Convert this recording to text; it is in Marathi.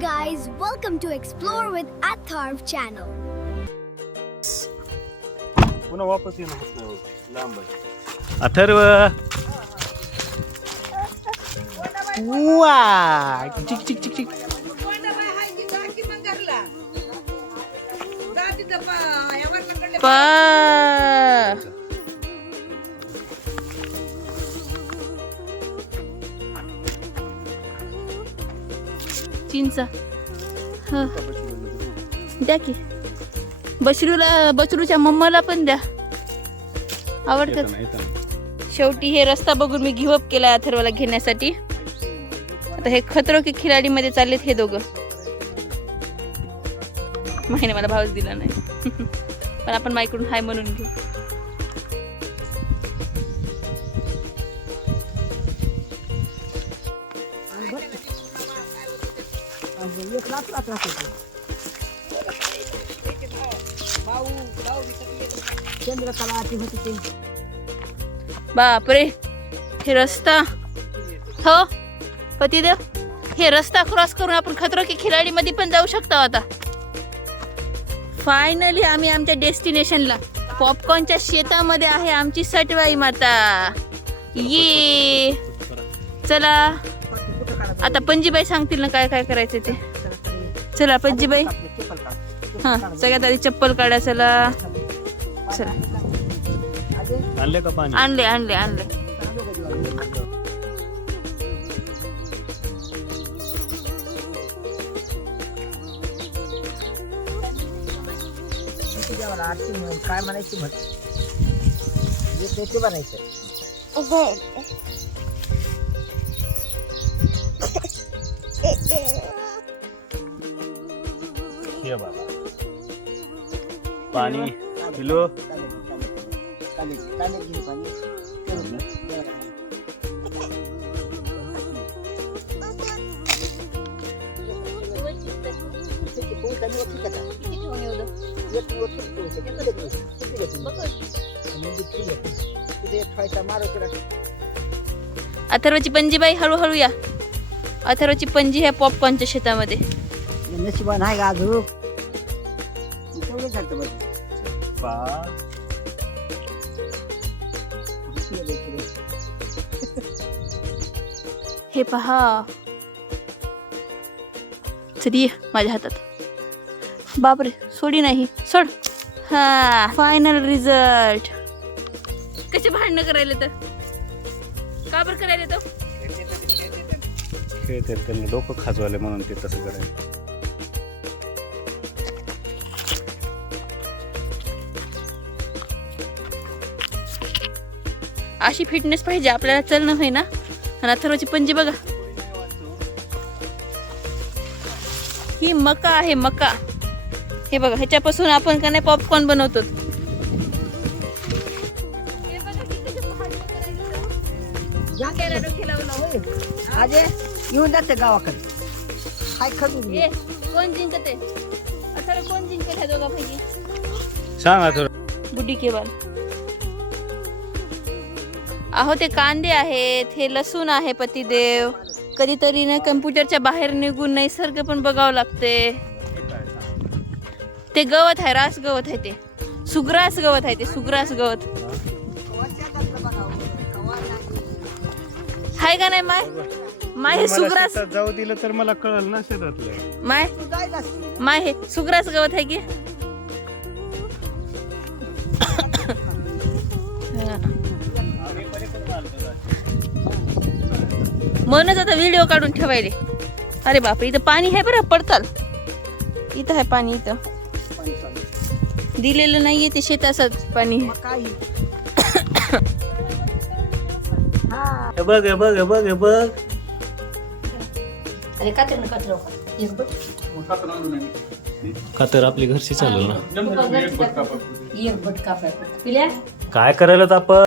guys, welcome to Explore with Atharv channel. पुन्हा वापस येणं होत नाही बघ. लांब आहे. अथर्व वा चिक चिक चिक चिक पा चिंचा ह द्या की बचरूच्या मम्माला पण द्या आवडतात. शेवटी हे रस्ता बघून मी गिव्ह अप केला अथर्वला घेण्यासाठी. आता हे खतरो की खिलाडी मध्ये चाललेत हे दोघं. माहिने मला भावच दिला नाही पण आपण माईकडून हाय म्हणून घेऊ. बापरे हे रस्ता हो पतिदेव हे रस्ता क्रॉस करून आपण खतरो की खिलाडी मध्ये पण जाऊ शकतो. आता फायनली आम्ही आमच्या डेस्टिनेशनला पॉपकॉर्नच्या शेतामध्ये आहे आमची सटवाई माता. ये चला आता पंजीबाई सांगतील ना काय काय करायचं ते. चला पंजीबाई हा सगळ्यात आधी चप्पल काढा. चला चला आणले का पाणी? आणले आणले आणले. काय म्हणायचं म्हण ते बनायचं. हे बाबा पाणी किलो अथर्वची पंजीबाई हळूहळू या. अथर्वची पंजी ह्या पॉपकॉर्नच्या शेतामध्ये. नशिबा नाही का अजून हे पहा चल ये माझ्या हातात. बापरे सोडी नाही सोड. हा फायनल रिझल्ट. कसे भांडणं करायला तर का बरं करायला तो खेळतात त्यांना डोकं खाजवाले म्हणून ते तसं करायचं. अशी फिटनेस पाहिजे आपल्याला. चलणं होई ना. आणि अथर्वची पंजी बघा. ही मका आहे मका. हे बघा ह्याच्यापासून आपण का नाही पॉपकॉर्न बनवतो. आज येऊन जाते गावाकडे. काय खरं कोण जिंकते अथर्व? कोण जिंकते ह्या दोघांपैकी? सांग अथर्व. बुड्डी केवळ. अहो ते कांदे आहेत, हे लसूण आहे पतिदेव. कधीतरी ना कम्प्युटरच्या बाहेर निघून निसर्ग पण बघावं लागते. ते गवत आहे रास गवत आहे. ते सुग्रास गवत आहे. ते सुग्रास गवत हाय का नाही माय? माय हे सुग्रास जाऊ दिलं तर मला कळल ना शेतातलं. माय माय हे सुग्रास गवत आहे की. म्हणूनच आता व्हिडिओ काढून ठेवायले. अरे बापरे इथं पाणी आहे बरं पडताल. इथं आहे पाणी. इथं दिलेलं नाहीये ते शेताचं पाणी. हे बघ हे बघ हे बघ हे बघ. खातर आपली घरची चालेल ना. काय करायला आपण